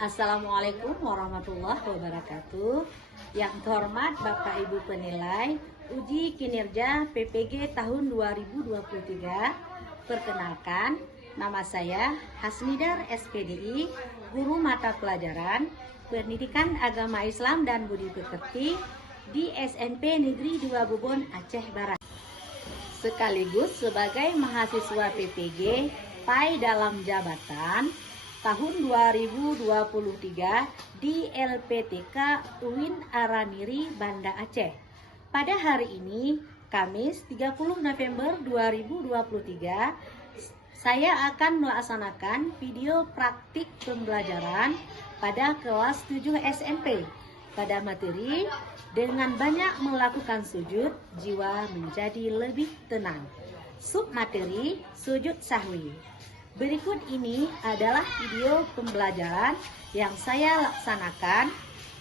Assalamualaikum warahmatullahi wabarakatuh. Yang terhormat Bapak Ibu penilai uji kinerja PPG tahun 2023. Perkenalkan, nama saya Hasnidar SPDI, guru mata pelajaran Pendidikan Agama Islam dan Budi Pekerti di SMP Negeri 2 Bubon, Aceh Barat. Sekaligus sebagai mahasiswa PPG PAI dalam jabatan tahun 2023 di LPTK UIN Araniri, Banda Aceh. Pada hari ini, Kamis 30 November 2023, saya akan melaksanakan video praktik pembelajaran pada kelas 7 SMP pada materi dengan banyak melakukan sujud, jiwa menjadi lebih tenang. Submateri sujud sahwi. Berikut ini adalah video pembelajaran yang saya laksanakan.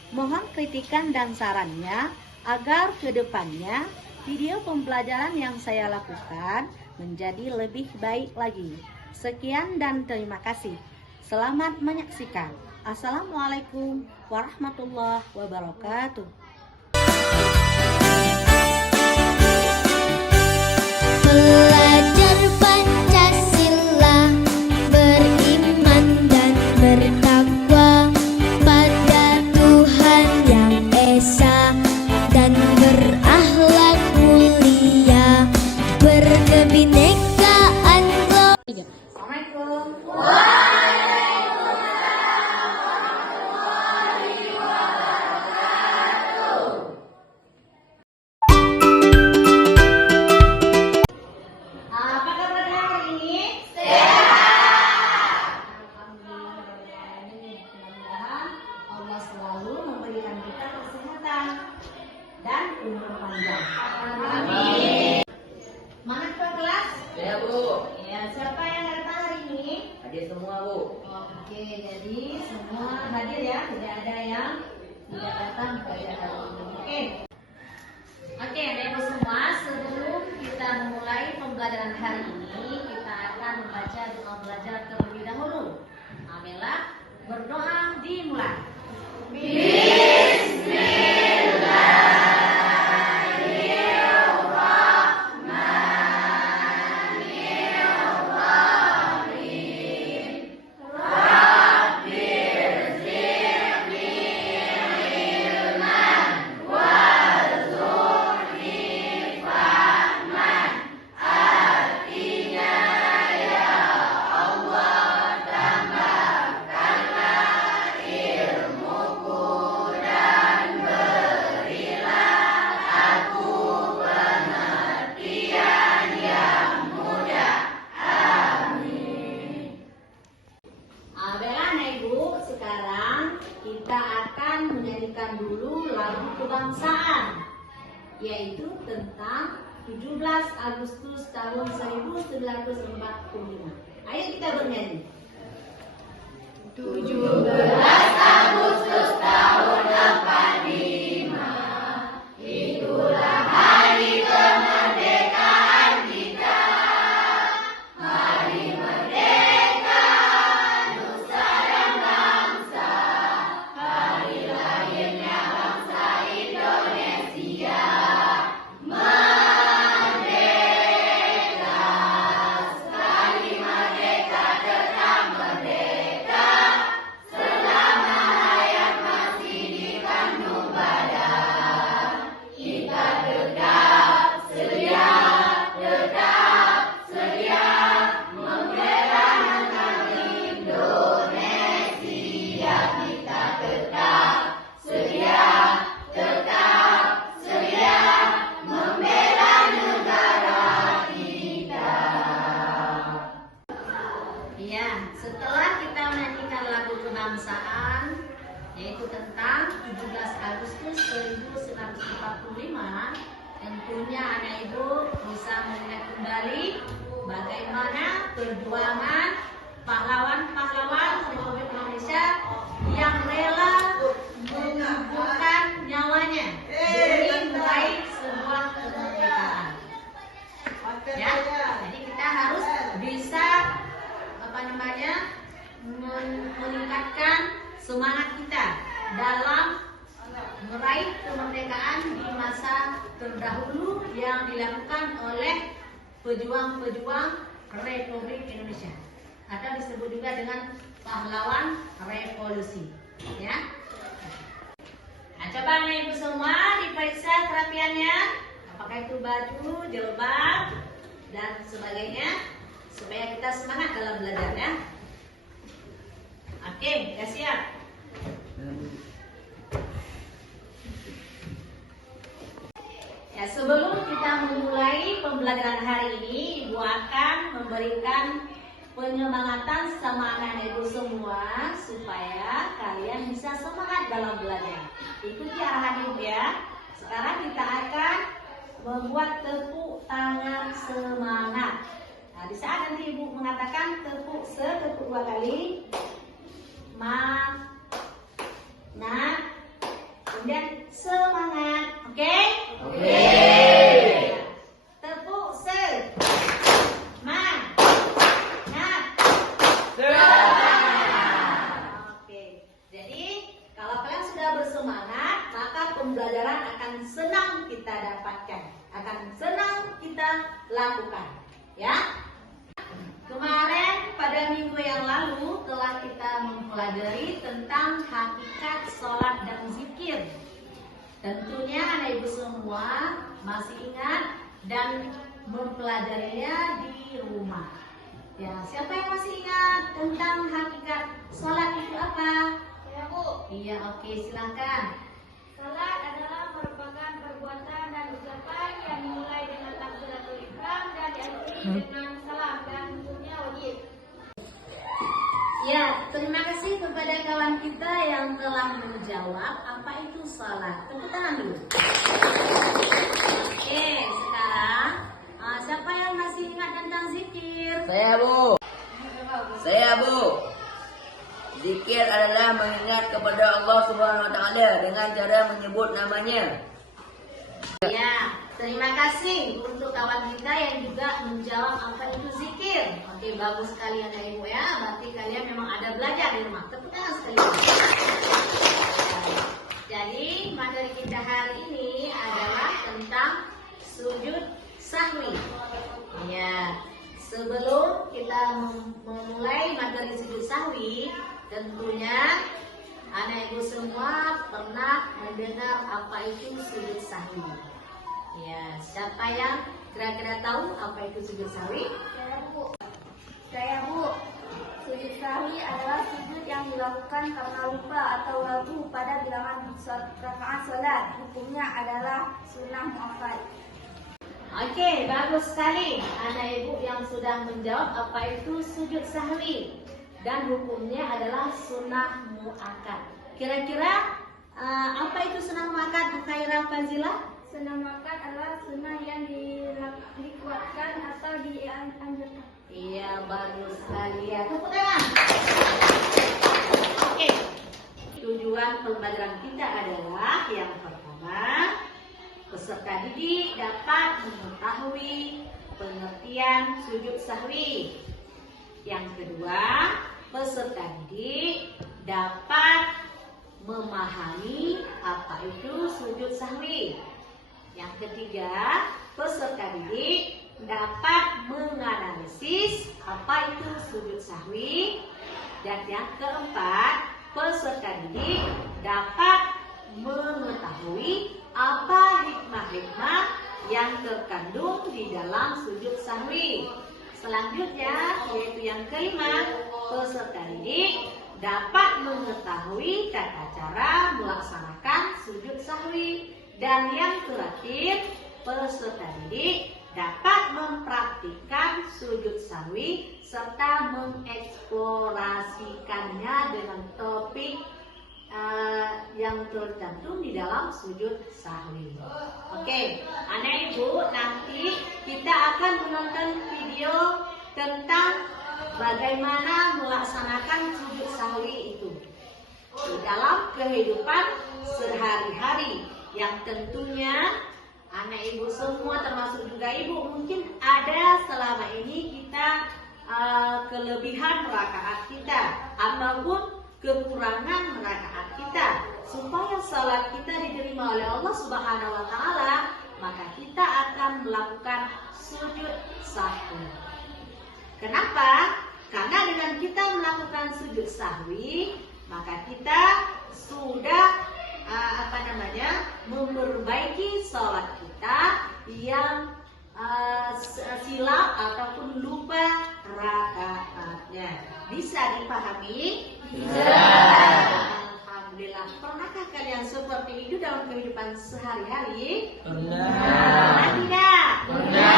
Mohon kritikan dan sarannya agar kedepannya video pembelajaran yang saya lakukan menjadi lebih baik lagi. Sekian dan terima kasih. Selamat menyaksikan. Assalamualaikum warahmatullahi wabarakatuh. Belajar Pancasila, beriman dan bertakwa pada Tuhan Yang Esa, dan berakhlak mulia, berkebinekaan. Assalamualaikum. Apa kabar hari ini? Sehat. Alhamdulillah. Mudah-mudahan Allah selalu memberikan kita kesehatan dan umur panjang. Amin. Mana ketua kelas? Saya Bu, Ya, siapa yang datang hari ini? hadir semua Bu. Oke, jadi semua hadir ya, tidak ada yang tidak datang pada hari ini. Oke, Bapak semua, sebelum kita memulai pembelajaran hari ini, kita akan membaca doa belajar terlebih dahulu. Alhamdulillah, berdoa dimulai. Ibu, sekarang kita akan menyanyikan dulu lagu kebangsaan, yaitu tentang 17 Agustus tahun 1945. Ayo kita bernyanyi. 17 Agustus tahun 45, itulah hari kemerdekaan kita. Hari merdeka, nusa dan bangsa, hari lahirnya bangsa Indonesia. Merdeka, sekali merdeka tetap merdeka, selama hayat masih dikandung badan. Kita tetap sedia membela negara Indonesia. Kita tetap sedia membela negara kita. Ya, setelah kita menyanyikan lagu kebangsaan, yaitu tentang 17 Agustus 1945, tentunya anak ibu bisa melihat kembali bagaimana perjuangan pahlawan-pahlawan Republik Indonesia yang rela menggugurkan nyawanya demi meraih sebuah kemerdekaan. Ya, jadi kita harus bisa meningkatkan semangat kita dalam meraih kemerdekaan di masa terdahulu yang dilakukan oleh pejuang-pejuang Republik Indonesia atau disebut juga dengan pahlawan revolusi, ya. Nah, coba nih ibu semua diperiksa kerapiannya, apakah itu baju, jilbab dan sebagainya, supaya kita semangat dalam belajar, ya. Oke, ya siap. Ya, sebelum kita memulai pembelajaran hari ini, Ibu akan memberikan penyemangatan sama anak ibu semua supaya kalian bisa semangat dalam belajar. Ikuti arahan ibu ya. Sekarang kita akan membuat tepuk tangan semangat. Nah, di saat nanti ibu mengatakan tepuk 2 kali, kemudian semangat, oke? Oke. Tepuk Oke. Jadi kalau kalian sudah bersemangat, maka pembelajaran akan senang kita dapatkan, akan senang kita lakukan, ya. Kemarin pada minggu yang lalu telah kita mempelajari tentang hakikat sholat dan zikir. Tentunya anak ibu semua masih ingat dan mempelajarinya di rumah. Ya, siapa yang masih ingat tentang hakikat sholat itu apa? Ya, Bu. Iya, oke, silakan. Salat adalah merupakan perbuatan dan ucapan yang dimulai dengan takbiratul ihram dan diakhiri dengan salam dan hukumnya wajib. Ya, terima kasih kepada kawan kita yang telah menjawab apa itu salat. Tepuk tangan dulu. Oke, sekarang siapa yang masih ingat tentang zikir? Saya Bu. Zikir adalah mengingat kepada Allah Subhanahu wa taala dengan cara menyebut namanya. Ya, terima kasih untuk kawan kita yang juga menjawab apa itu zikir. Oke, bagus sekali anak ibu ya. Berarti kalian memang ada belajar di rumah. Tepuk tangan sekali. Jadi materi kita hari ini adalah tentang sujud sahwi. Ya, sebelum kita memulai materi sujud sahwi, tentunya anak ibu semua pernah mendengar apa itu sujud sahwi. Ya, siapa yang kira-kira tahu apa itu sujud sahwi? Saya Bu. Sujud sahwi adalah sujud yang dilakukan karena lupa atau ragu pada bilangan rakaat salat. Hukumnya adalah sunnah muakkad. Oke, bagus sekali anak ibu yang sudah menjawab apa itu sujud sahwi dan hukumnya adalah sunnah muakkad. Kira-kira apa itu sunnah muakkad, Bu Khaira Fazila? Sunnah muakkad adalah sunnah yang dikuatkan atau dianjurkan. Iya, bagus sekali ya. Tepuk tangan. Oke, tujuan pembelajaran kita adalah yang pertama, peserta didik dapat mengetahui pengertian sujud sahwi. Yang kedua, peserta didik dapat memahami apa itu sujud sahwi. Yang ketiga, peserta didik dapat menganalisis apa itu sujud sahwi. Dan yang keempat, peserta didik dapat mengetahui apa hikmah-hikmah yang terkandung di dalam sujud sahwi. Selanjutnya, yaitu yang kelima, peserta didik dapat mengetahui tata cara melaksanakan sujud sahwi. Dan yang terakhir, peserta didik dapat mempraktikkan sujud sahwi serta mengeksplorasikannya dengan topik yang tercantum di dalam sujud sahwi. Oke, anak ibu, nanti kita akan menonton video tentang bagaimana melaksanakan sujud sahwi itu di dalam kehidupan sehari-hari, yang tentunya anak ibu semua termasuk juga ibu mungkin ada selama ini kita kelebihan rakaat kita ataupun kekurangan rakaat kita. Supaya salat kita diterima oleh Allah Subhanahu wa taala, maka kita akan melakukan sujud sahwi. Kenapa? Karena dengan kita melakukan sujud sahwi, maka kita sudah memperbaiki salat kita yang silap ataupun lupa rakaatnya. Bisa dipahami? Bisa. Alhamdulillah. Pernahkah kalian seperti itu dalam kehidupan sehari-hari? Pernah tidak? Pernah.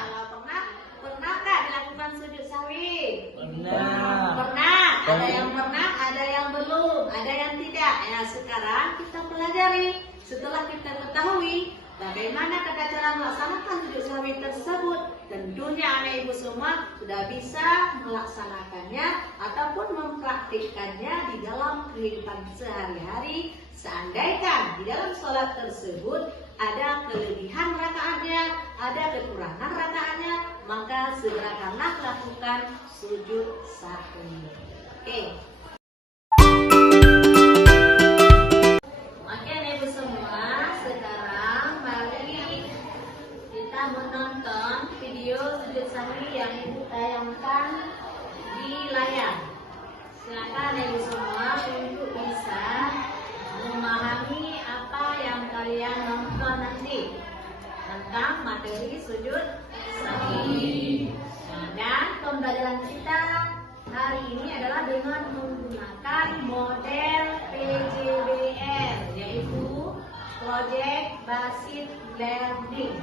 Kalau pernah, pernahkah dilakukan sujud sahwi? Pernah. Ada yang pernah, ada yang belum, ada yang tidak. Ya, sekarang kita pelajari. Setelah kita ketahui bagaimana tata cara melaksanakan sujud sahwi tersebut, tentunya anak ibu semua sudah bisa melaksanakannya ataupun mempraktikkannya di dalam kehidupan sehari-hari. Seandainya di dalam sholat tersebut ada kelebihan rakaatnya, ada kekurangan rakaatnya, maka segerakanlah lakukan sujud sahwi. Oke. Menonton video sujud sahwi yang ibu tayangkan di layar. Silakan ibu semua untuk bisa memahami apa yang kalian nonton nanti tentang materi sujud sahwi. Dan pembelajaran kita hari ini adalah dengan menggunakan model PJBL, yaitu Project Based Learning.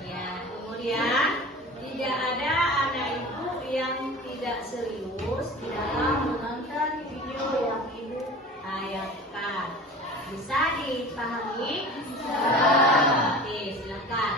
Ya, kemudian tidak ada anak ibu yang tidak serius di dalam menonton video yang ibu tayangkan. Bisa dipahami? Bisa. Oke, silakan.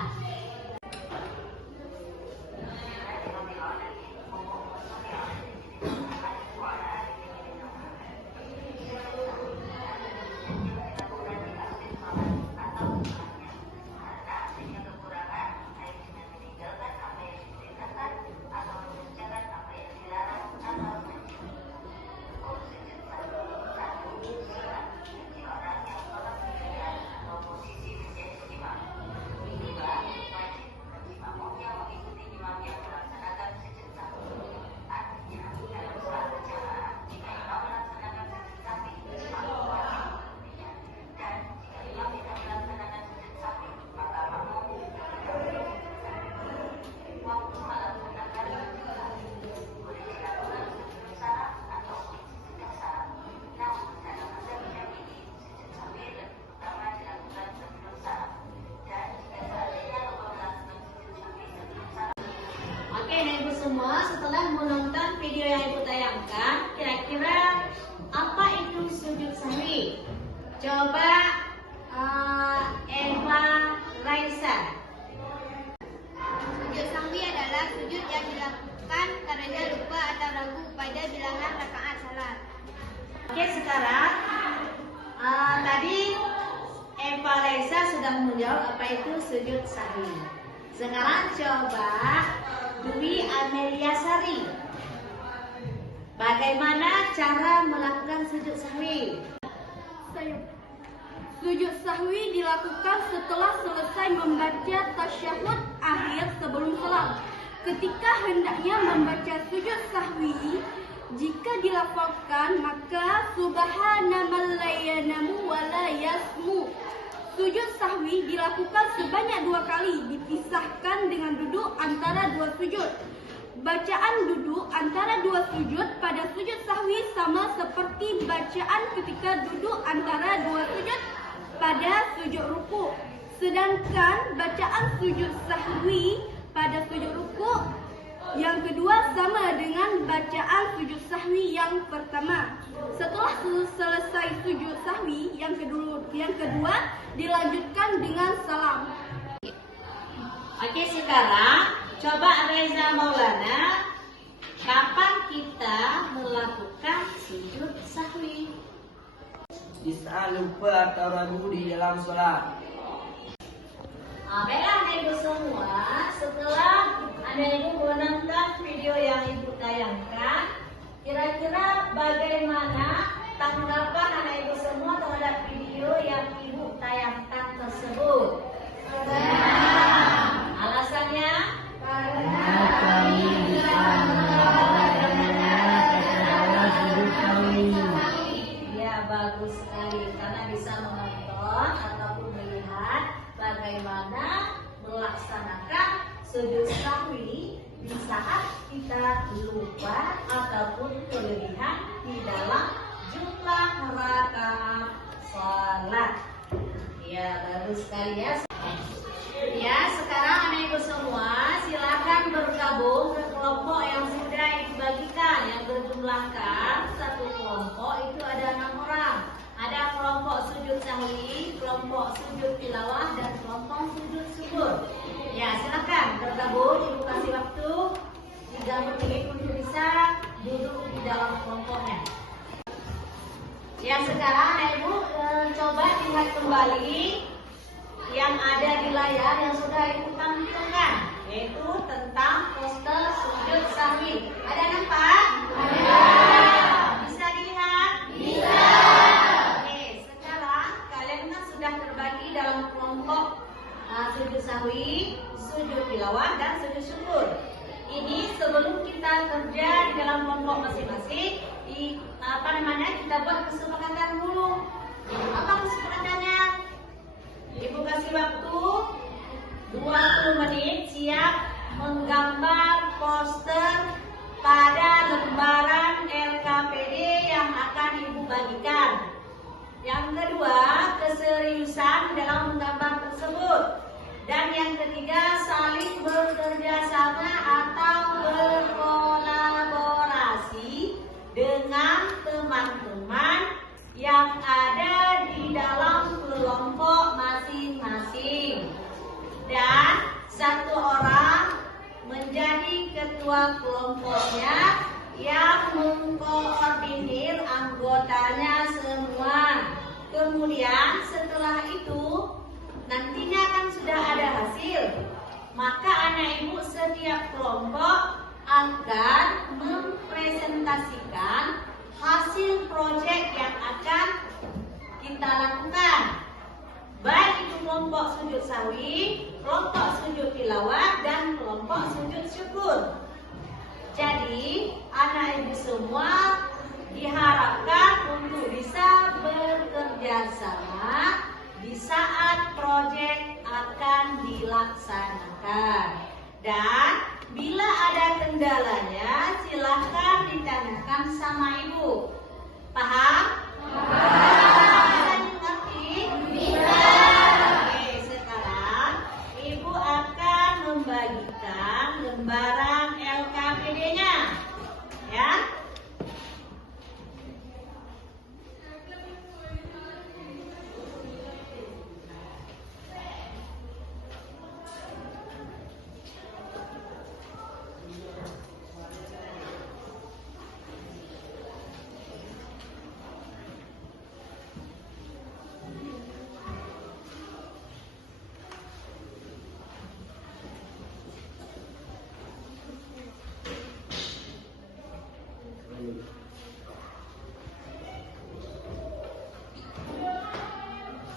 Semua setelah menonton video yang ibu tayangkan, kira-kira apa itu sujud sahwi? Coba Eva Raisa. Sujud sahwi adalah sujud yang dilakukan karena lupa atau ragu pada bilangan rakaat salat. Oke, sekarang tadi Eva Raisa sudah menjawab apa itu sujud sahwi. Sekarang coba Dwi Amelia Sari. Bagaimana cara melakukan sujud sahwi? Sujud sahwi dilakukan setelah selesai membaca tasyahud akhir sebelum salat. Ketika hendaknya membaca sujud sahwi, jika dilafalkan maka subhanaman la yanamu wa la yasmu. Sujud sahwi dilakukan sebanyak 2 kali, dipisahkan dengan duduk antara 2 sujud. Bacaan duduk antara 2 sujud pada sujud sahwi sama seperti bacaan ketika duduk antara 2 sujud pada sujud ruku. Sedangkan bacaan sujud sahwi pada sujud ruku yang kedua sama dengan bacaan sujud sahwi yang pertama. Setelah selesai sujud sahwi yang kedua dilanjutkan dengan salam. Oke, sekarang coba Reza Maulana, kapan kita melakukan sujud sahwi? Bisa lupa atau ragu di dalam sholat. Baiklah Anda Ibu semua, setelah Anda Ibu menonton video yang Ibu tayangkan, Kira-kira bagaimana tanggapan anak ibu semua terhadap video yang ibu tayangkan tersebut? Alasannya? Karena kami bisa ya, bagus sekali, karena bisa menonton ataupun melihat bagaimana melaksanakan sujud sahwi di saat kita lupa ataupun kelebihan di dalam jumlah rakaat salat. Ya, bagus sekali ya. Ya, sekarang anak ibu semua silakan bergabung ke kelompok yang sudah dibagikan, yang berjumlahkan satu kelompok itu ada 6 orang. Ada kelompok sujud sahwi, kelompok sujud tilawah, dan kelompok sujud syukur. Ya, silakan bergabung. Ibu kasih waktu 3 menit untuk bisa duduk di dalam kelompoknya. Ya, sekarang anak ibu coba lihat kembali yang ada di layar yang sudah ibu cantumkan, yaitu tentang poster sujud sahwi. Ada nampak? Ada. Bisa dilihat? Bisa. Oke, sekarang kalian kan sudah terbagi dalam kelompok sujud sahwi, sujud tilawah, dan sujud syukur. Ini sebelum kita kerja di dalam kelompok masing-masing, kita buat kesepakatan dulu. Apa kesepakatannya? Ibu kasih waktu 20 menit siap menggambar poster pada lembaran LKPD yang akan ibu bagikan. Yang kedua, keseriusan dalam menggambar tersebut. Dan yang ketiga, saling bekerja sama atau berkolaborasi dengan teman-teman yang ada di dalam kelompok masing-masing. Dan satu orang menjadi ketua kelompoknya yang mengkoordinir anggotanya semua. Kemudian setelah itu nantinya kan sudah ada hasil, maka anak ibu setiap kelompok akan mempresentasikan hasil proyek yang akan kita lakukan, baik itu kelompok sujud sahwi, kelompok sujud tilawah, dan kelompok sujud syukur. Jadi anak ibu semua diharapkan untuk bisa bekerja sama di saat proyek akan dilaksanakan. Dan bila ada kendalanya, silahkan ditanyakan sama ibu. Paham? Paham. Bisa dimengerti? Bisa. Oke, sekarang ibu akan membagikan lembaran LKPD-nya. Ya.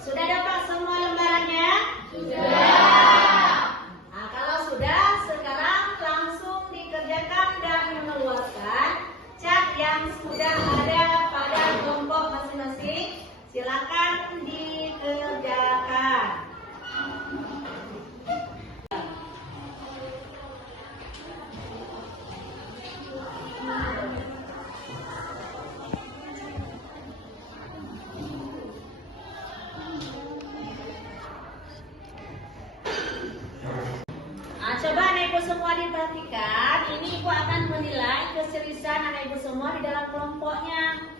Sudah dapat semua lembarannya? Sudah. Nah, kalau sudah, sekarang langsung dikerjakan dan mengeluarkan cat yang sudah ada pada kelompok masing-masing. Silakan dikerjakan. Coba anak ibu semua diperhatikan. Ini ibu akan menilai keseriusan anak ibu semua di dalam kelompoknya,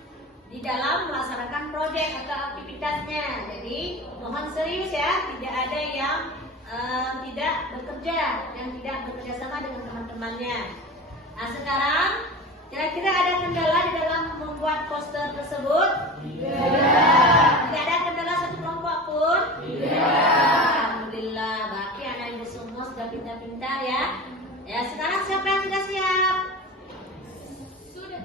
di dalam melaksanakan proyek atau aktivitasnya. Jadi mohon serius ya, tidak ada yang tidak bekerja, yang tidak bekerja sama dengan teman-temannya. Nah, sekarang kira-kira ada kendala di dalam membuat poster tersebut? Tidak. Tidak ada kendala satu kelompok pun? Tidak. Alhamdulillah, berarti anak ibu semua sudah pintar-pintar ya. Ya, sekarang siapa yang sudah siap? Sudah.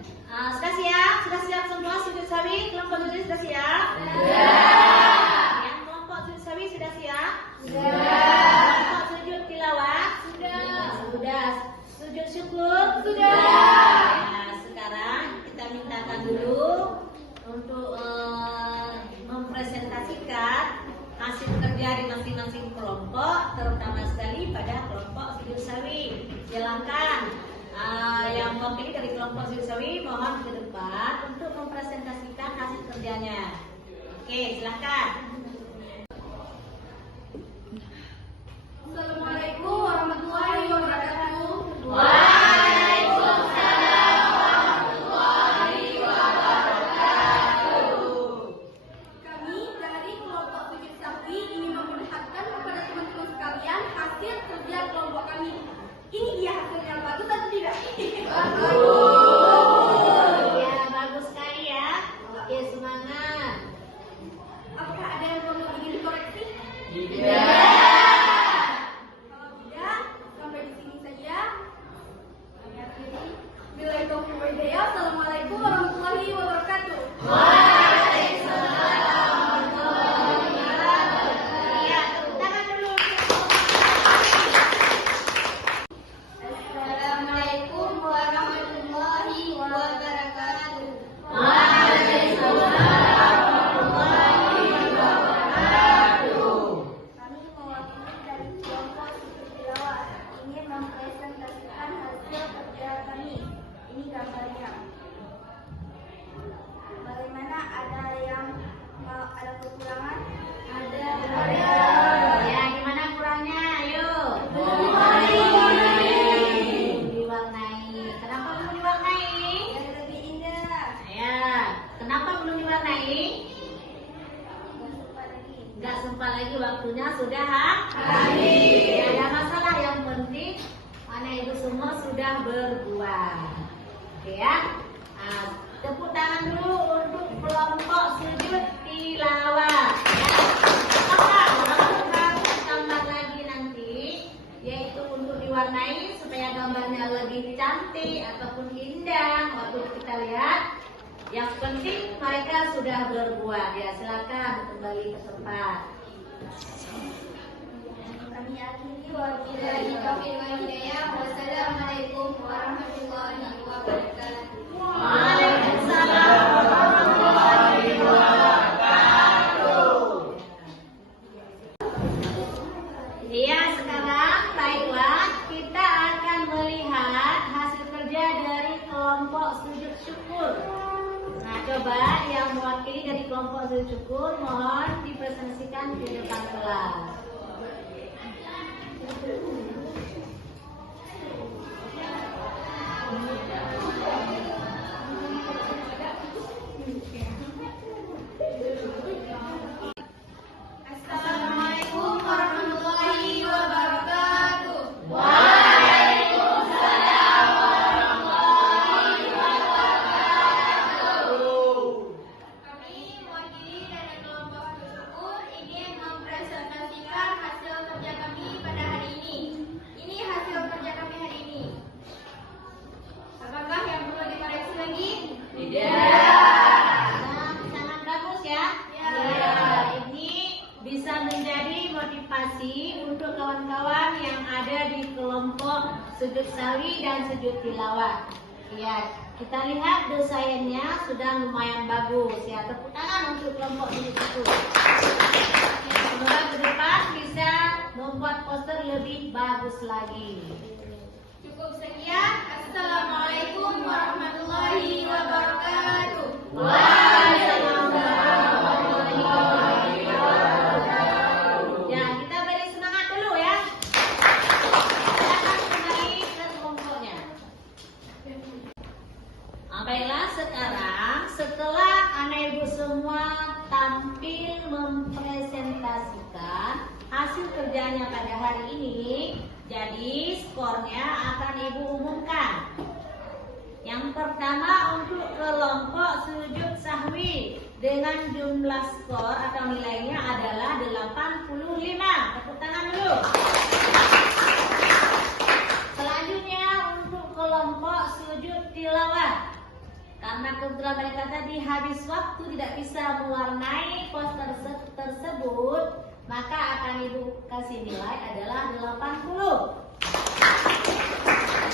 silahkan yang mewakili dari kelompok sujud sawi mohon ke depan untuk mempresentasikan hasil kerjanya. Oke, silahkan. Assalamualaikum warahmatullahi wabarakatuh. Waalaikumsalam warahmatullahi wabarakatuh. Kami dari kelompok sujud sawi ingin memperlihatkan kepada teman-teman sekalian hasil kerja kelompok kami. Ini dia hasilnya, bagus atau tidak? Ya, bagus sekali ya. Oke, semangat. Apakah ada yang ingin dikoreksi? Tidak. Kalau tidak, sampai di sini saja. Kami akhiri. Billahi taufiq wal hidayah. Assalamualaikum warahmatullahi wabarakatuh. Iya, tepuk tangan dulu. Assalamualaikum warahmatullahi wabarakatuh. Kami mewakili dari kelompok sujud tilawah ingin mempresentasikan hasil kerja kami. Ini gambarnya. Bagaimana, ada yang ada kekurangan? Ada. Ya, gimana kurangnya? Ayo. Diwarnai. Kenapa belum diwarnai? Yang lebih indah. Ya, kenapa belum diwarnai? Nggak sempat lagi. Nggak sempat lagi, waktunya sudah habis. Tidak ada masalah, yang penting anak ibu semua sudah berbuah. Oke ya. Tepuk tangan dulu untuk kelompok sujud tilawah. Tambah lagi nanti, yaitu untuk diwarnai supaya gambarnya lebih cantik ataupun indah waktu kita lihat. Yang penting mereka sudah berbuah. Ya, silakan kembali ke tempat. Kami akhiri. Wabillahi taufiq wal hidayah. Wassalamualaikum warahmatullahi wabarakatuh. Waalaikumsalam warahmatullahi wabarakatuh. Iya, sekarang baiklah kita akan melihat hasil kerja dari kelompok sujud syukur. Nah, coba yang mewakili dari kelompok sujud syukur mohon dipresentasikan di depan kelas. Assalamualaikum warahmatullahi wabarakatuh. Kami mewakili dari kelompok syukur ingin mempresentasikan hasil kerja kami pada hari ini. Ini hasil kerja kami hari ini. Apakah yang perlu dikoreksi lagi? Sangat bagus ya. Ya. Ini bisa menjadi motivasi untuk kawan-kawan yang ada di kelompok sujud sawi dan sujud tilawah. Ya, kita lihat desainnya sudah lumayan bagus ya. Tepuk tangan untuk kelompok sujud syukur. Semoga ke depan bisa membuat poster lebih bagus lagi. Cukup sekian. Assalamualaikum warahmatullahi wabarakatuh. Ya, kita beri semangat dulu ya. Silakan kembali ke kelompoknya. Baiklah, sekarang setelah anak ibu semua tampil mempresentasikan hasil kerjanya pada hari ini, jadi skornya akan ibu umumkan. Yang pertama untuk kelompok sujud sahwi dengan jumlah skor atau nilainya adalah 85. Tepuk tangan dulu. Selanjutnya untuk kelompok sujud tilawah. Karena kebetulan mereka tadi habis waktu tidak bisa mewarnai poster tersebut, maka akan ibu kasih nilai adalah 80.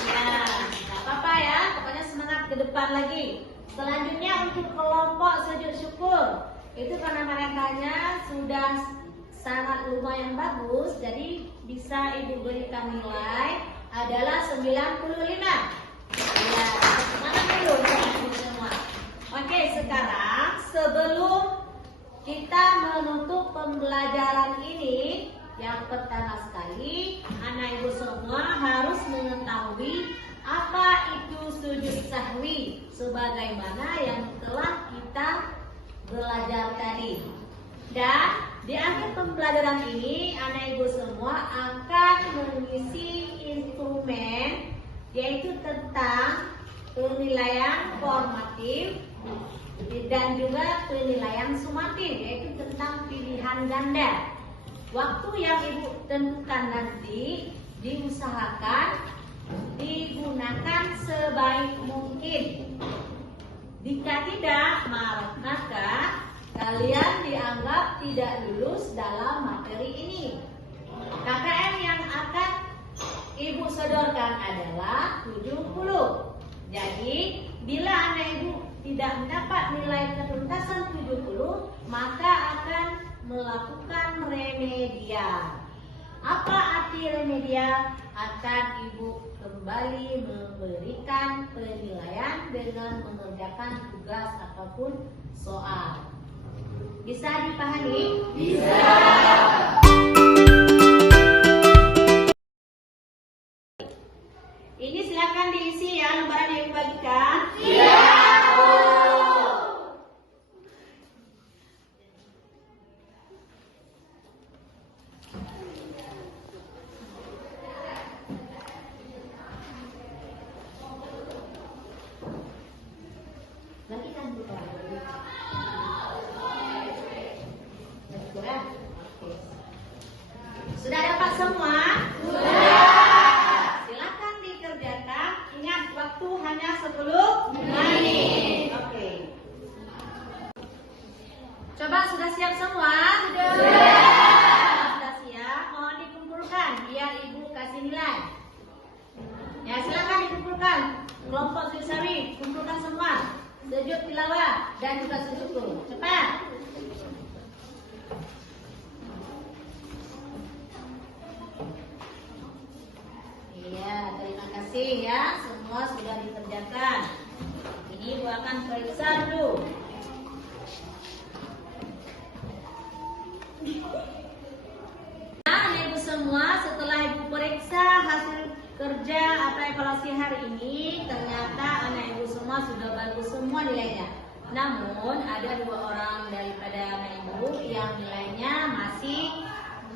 Ya, nggak apa-apa ya, pokoknya semangat ke depan lagi. Selanjutnya untuk kelompok sujud syukur, itu karena merekanya sudah sangat lumayan bagus, jadi bisa ibu berikan nilai adalah 95. Ya, semangat dulu ibu semua. Oke, sekarang sebelum kita menutup pembelajaran ini, yang pertama sekali, anak ibu semua harus mengetahui apa itu sujud sahwi sebagaimana yang telah kita belajar tadi. Dan di akhir pembelajaran ini, anak ibu semua akan mengisi instrumen, yaitu tentang penilaian formatif dan juga penilaian sumatif, yaitu tentang pilihan ganda. Waktu yang ibu tentukan nanti diusahakan digunakan sebaik mungkin. Jika tidak, maka kalian dianggap tidak lulus dalam materi ini. KKM yang akan ibu sodorkan adalah 70. Jadi, bila anak ibu tidak mendapat nilai ketuntasan 70, maka akan melakukan remedial. Apa arti remedial? Akan ibu kembali memberikan penilaian dengan mengerjakan tugas ataupun soal. Bisa dipahami? Bisa. Ini silakan diisi ya lembaran yang dibagikan. Iya. Bagikan juga. Sudah dapat semua? Sudah. Silakan dikerjakan. Ingat waktu hanya 10 menit. Oke. Coba sudah siap semua? Sudah. Sudah siap. Mohon dikumpulkan biar ibu kasih nilai. Ya silakan dikumpulkan. Kelompok sujud sahwi kumpulkan semua. Sujud tilawah dan juga sujud syukur. Cepat. Iya, terima kasih ya. Semua sudah dikerjakan. Ini ibu akan periksa dulu. Nah, ibu semua, setelah ibu periksa hasil kerja atau evaluasi hari ini, ternyata anak ibu semua sudah bagus semua nilainya. Namun ada 2 orang daripada anak ibu yang nilainya masih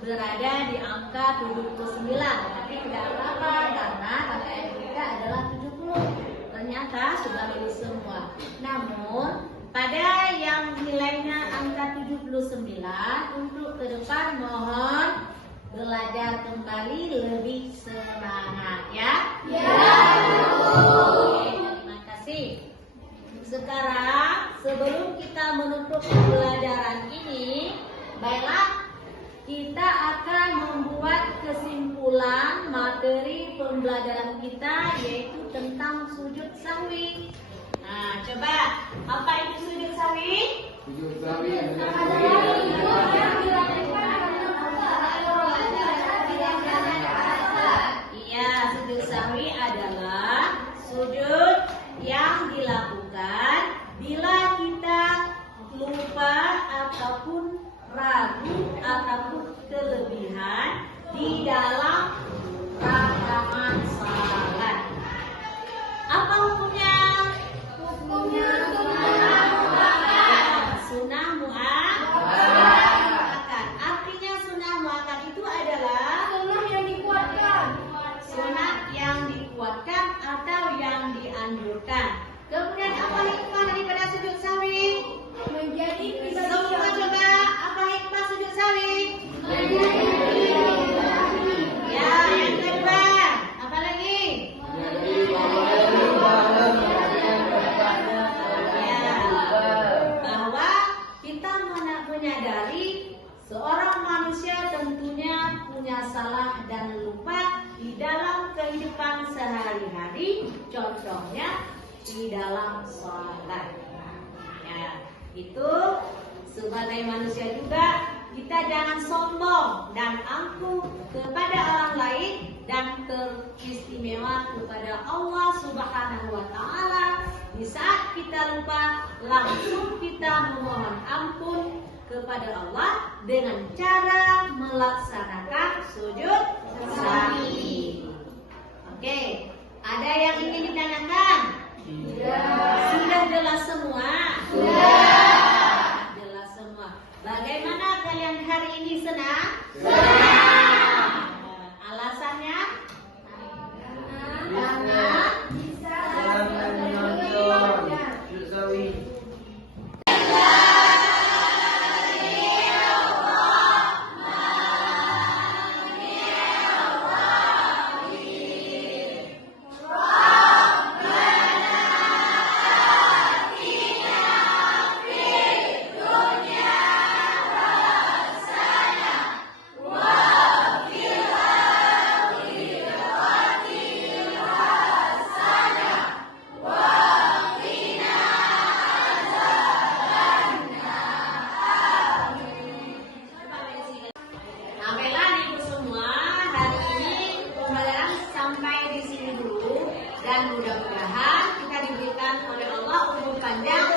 berada di angka 79. Tapi tidak apa-apa karena KKM kita adalah 70. Ternyata sudah lulus semua. Namun pada yang nilainya angka 79, untuk ke depan mohon belajar kembali lebih semangat ya. Ya. Oke, terima kasih. Sekarang sebelum kita menutup pembelajaran ini, baiklah kita akan membuat kesimpulan materi pembelajaran kita, yaitu tentang sujud sahwi. Nah, coba apa itu sujud sahwi? Sujud sahwi adalah sujud sahwi adalah sujud yang dilakukan bila kita lupa ataupun ragu ataupun kelebihan di dalam rakaat salat. Apa hukumnya? Hukumnya sunnah muakkad. Artinya sunnah muakkad itu adalah sunnah yang dikuatkan. Sunnah yang dikuatkan atau yang dianjurkan. Kemudian apa hikmah daripada sujud sahwi? Menjadi semua coba apa hikmah sujud sahwi? Ya, yang kedua apa lagi? Ya, bahwa kita menyadari seorang manusia tentunya punya salah dan lupa di dalam kehidupan sehari-hari, contohnya di dalam sholat. Ya, itu sebagai manusia juga kita jangan sombong dan angkuh kepada orang lain dan teristimewa kepada Allah Subhanahu wa Ta'ala. Di saat kita lupa, langsung kita memohon ampun kepada Allah dengan cara melaksanakan sujud sahwi. Oke, ada yang ingin ditanyakan? Sudah jelas semua? Jelas semua. Bagaimana kalian hari ini senang? Alasannya? Karena bisa dan mudah-mudahan kita diberikan oleh Allah umur panjang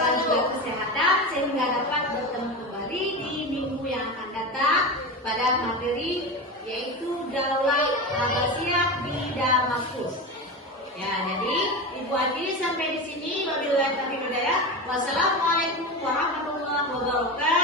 dan juga kesehatan sehingga dapat bertemu kembali di minggu yang akan datang pada materi yaitu Daulah Abbasiyah di Damaskus. Ya, jadi Ibu akhiri sampai di sini. Wabillahi taufiq wal hidayah. Wassalamualaikum warahmatullahi wabarakatuh.